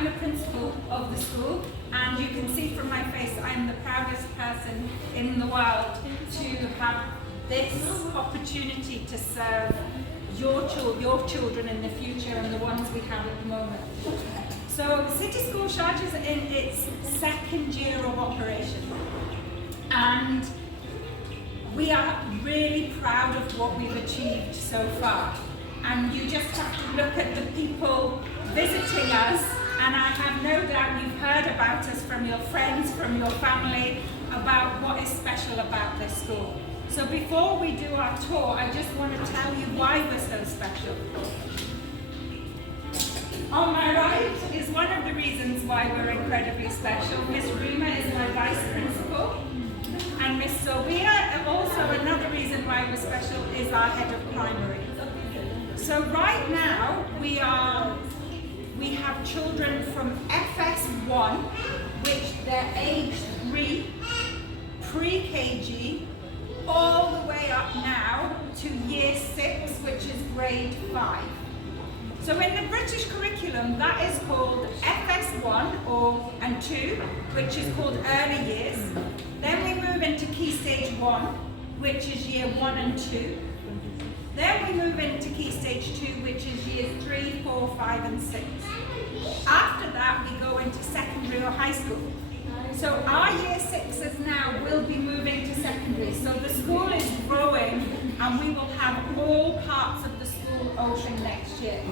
I'm the principal of the school, and you can see from my face I'm the proudest person in the world to have this opportunity to serve your children in the future and the ones we have at the moment. So City School Sharjah is in its second year of operation, and we are really proud of what we've achieved so far. And you just have to look at the people visiting us, and I have no doubt you've heard about us from your friends, from your family, about what is special about this school. So before we do our tour, I just want to tell you why we're so special. On my right is one of the reasons why we're incredibly special. Miss Rima is my vice principal, and Miss Sobia, also another reason why we're special, is our head of primary. So right now we have children from FS1, which they're age 3, pre-KG, all the way up now to year 6, which is grade 5. So in the British curriculum, that is called FS1 and 2, which is called early years. Then we move into Key Stage 1, which is year 1 and 2. Then we move into Key Stage 2, which is years 3, 4, 5 and 6. After that, we go into secondary or high school. So our year 6s now will be moving to secondary. So the school is growing, and we will have all parts of the school open next year.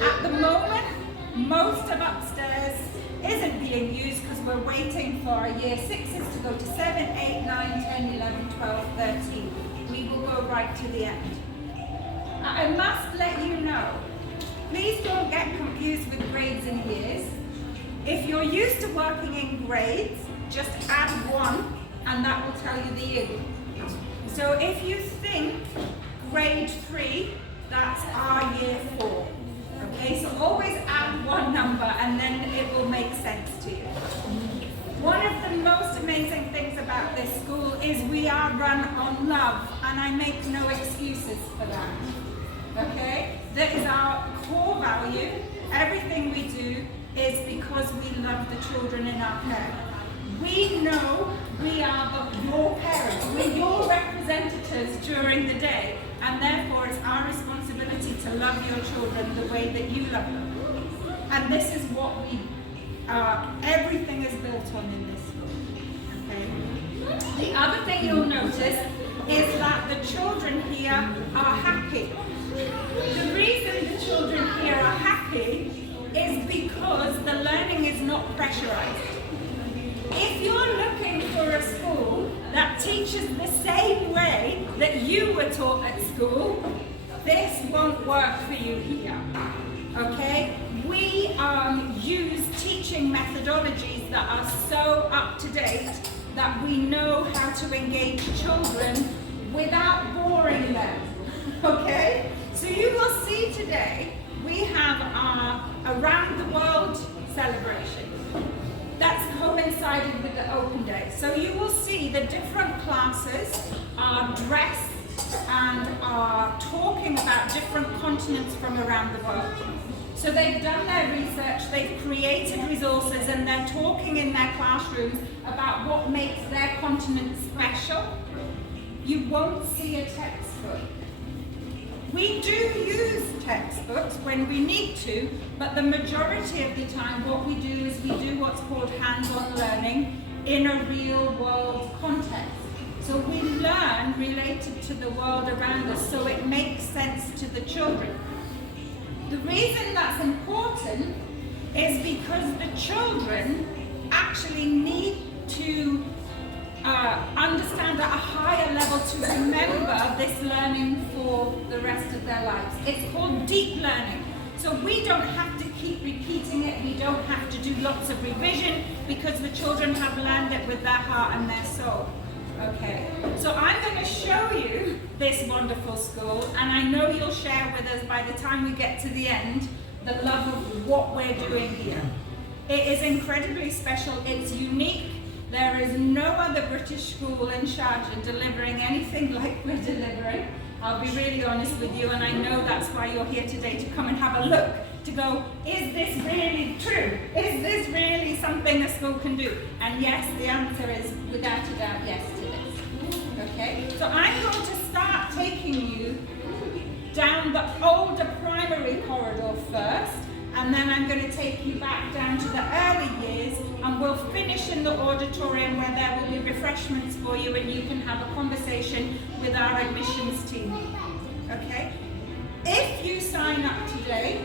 At the moment, most of upstairs isn't being used because we're waiting for our year 6s to go to 7, 8, 9, 10, 11, 12, 13. We will go right to the end. I must let you know, please don't get confused with grades and years. If you're used to working in grades, just add 1 and that will tell you the year. So if you think grade 3, that's our year 4. Okay, so always add 1 number and then it will make sense to you. One of the most amazing things about this school is we are run on love, and I make no excuses for that. Okay, that is our core value. Everything we do is because we love the children in our care. We know we are your parents, we're your representatives during the day, and therefore it's our responsibility to love your children the way that you love them. And this is what everything is built on in this school. Okay? The other thing you'll notice is that the children here are happy. The reason the children here are happy is because the learning is not pressurized. If you're looking for a school that teaches the same way that you were taught at school, this won't work for you here. Okay? We use teaching methodologies that are so up to date that we know how to engage children without boring them. Okay? So you will see today we have our Around the World celebration. That's coincided with the open day. So you will see the different classes are dressed and are talking about different continents from around the world. So they've done their research, they've created resources, and they're talking in their classrooms about what makes their continent special. You won't see a textbook. We do use textbooks when we need to, but the majority of the time what we do is we do what's called hands-on learning in a real world context. So we learn related to the world around us, so it makes sense to the children. The reason that's important is because the children actually need to understand at a higher level to remember this learning for the rest of their lives. It's called deep learning. So we don't have to keep repeating it, we don't have to do lots of revision because the children have learned it with their heart and their soul. Okay, so I'm going to show you this wonderful school, and I know you'll share with us by the time we get to the end the love of what we're doing here. It is incredibly special, it's unique. There is no other British school in Sharjah delivering anything like we're delivering. I'll be really honest with you, and I know that's why you're here today, to come and have a look to go, is this really true? Is this really something a school can do? And yes, the answer is without a doubt yes to this. Okay, so I'm going to start taking you down the older primary corridor first, and then I'm going to take you back down to the early years, and we'll finish in the auditorium where there will be refreshments for you and you can have a conversation with our admissions team. Okay? If you sign up today,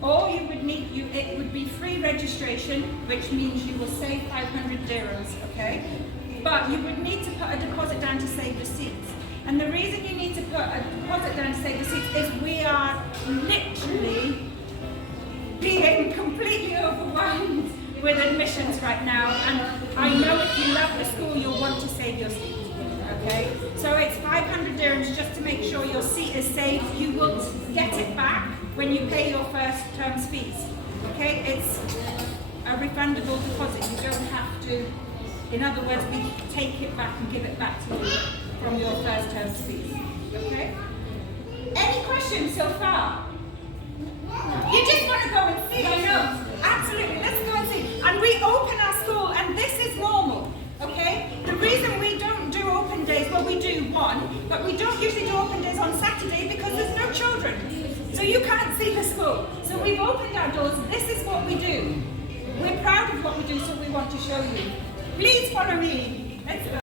all you would need, it would be free registration, which means you will save 500 dirhams, okay? But you would need to put a deposit down to save your seats. And the reason you need to put a deposit down to save your seats is we are literally being completely overwhelmed with admissions right now, and I know if you love the school you'll want to save your seat. Okay, so it's 500 dirhams just to make sure your seat is saved. You will get it back when you pay your first term's fees. Okay, it's a refundable deposit. You don't have to, in other words, we take it back and give it back to you from your first term's fees. Okay? Any questions so far? You just want to go and see, I know. Absolutely, let's go and see. And we open our school, and this is normal. Okay? The reason we don't do open days, well, we do one, but we don't usually do open days on Saturday because there's no children. So you can't see the school. So we've opened our doors. This is what we do. We're proud of what we do, so we want to show you. Please follow me. Let's go.